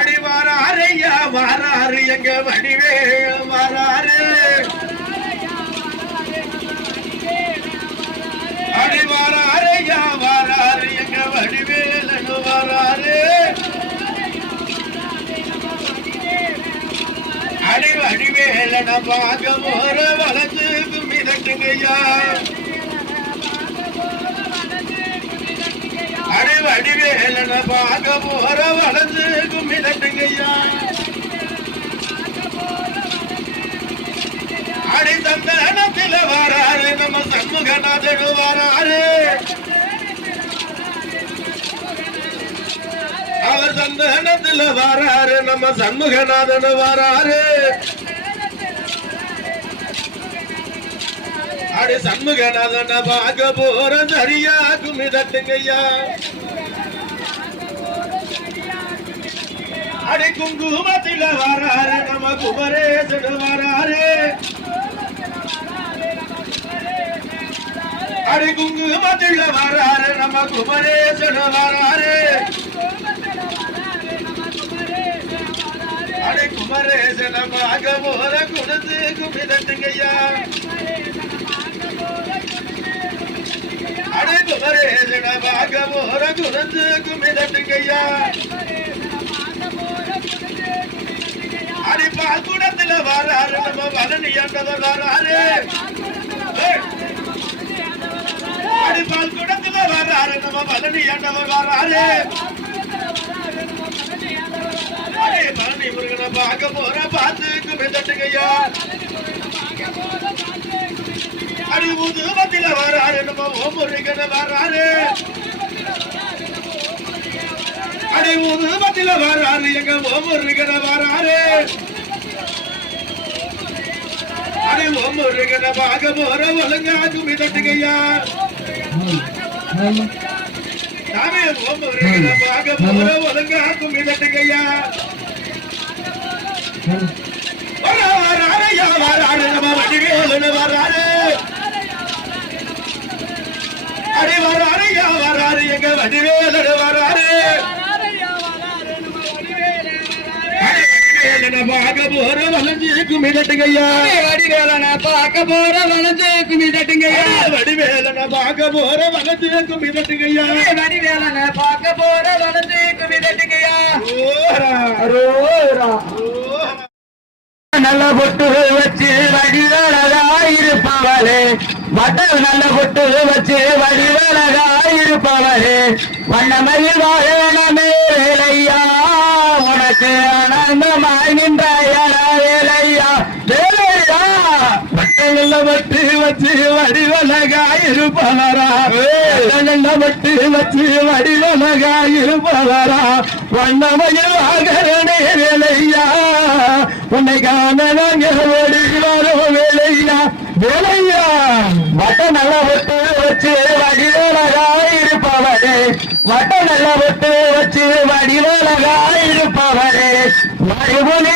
அடி வாராரையா வாராரு எங்க வடிவேல் வாராரு அடி வாராரையா வாராரு எங்க வடிவேல் வாராரு அடி வடிவேல பார்க்க போற வளர்ந்து கும்மி தட்டுங்கய்யா அடி வடிவேல பார்க்க போற வளர்ந்து கும்மி தட்டுங்கய்யா அடி சந்தனத்தில வராரு நம்ம சண்முகநாதன் வராரு அவர் சந்தனத்தில் வராரு நம்ம சண்முகநாதன் வராரு அடி சண்முகநாதன் பார்க்க போற சரியா கும்மி தட்டுங்கய்யா அடி குங்குமத்தில் வராரு நம்ம குமரேசன் வராரு அடி குங்குமத்தில் வராரு நம்ம குமரேசன் வராரு அடி குமரேசன பார்க்க போற குணத்து கும்மி தட்டுங்கய்யா அடி குமரேசன பார்க்க போற குணத்து கும்மி தட்டுங்கய்யா அடி பால்குடத்துல வராரு நம்ம வலனியாண்டவர் வராரு அடி பால்குடத்துல வராரு நம்ம வலனியாண்டவர் வராரு பழனி முருகனை பார்க்க போற பார்த்து கும்மி தட்டுங்கய்யா அடி ஊதுவத்தில வராரு நம்ம ஓமுருகனை வராரு அடி ஊதுவத்தில வராரு எங்க ஓமுருகனை வராரு அடி ஓமுருகனை பார்க்க போற ஒழுங்கா கும்மி தட்டுங்கய்யா நாமே ஓமுருகனை பார்க்க போற ஒழுங்கா கும்மி தட்டுங்கய்யா வராரையா வராரு நம்ம வடிவேலு வராரு அடி வராரையா வராரு எங்க வடிவேலு வராரு பார்க்க போற வளைஞ்சு கும்மி தட்டுங்கய்யா வடிவேலன பார்க்க போற வளைஞ்சு கும்மி தட்டுங்கய்யா வடிவேலன பார்க்க போற வளைஞ்சு கும்மி தட்டுங்கய்யா வடிவேலன பார்க்க போற வளைஞ்சு கும்மி தட்டுங்கய்யா நல்ல பொட்டு வச்சு வடிவழகாயிருப்பவளே வட்டல் நல்ல பொட்டு வச்சு வடிவழகாயிருப்பவளே வண்ணமயில் வாழனமே வேலையா உனக்கு ஆனந்தமாய் நின்ற வேலையா வேலையா வட்டல் நல்ல பொட்டு வச்சு வடிவழகாயிருப்பவரா நல்ல பொட்டு வச்சு வடிவழகாயிருப்பவரா வண்ணமயில் வாழனே வேலையா உன்னை காண ஓடி வரும் வேலையா வேலையா வட்ட நல்ல பொட்டு வச்சு வடிவழகாயிருப்பவரே வட்ட நல்ல பொட்டு வச்சு வடிவழகாயிருப்பவரே மறுபடி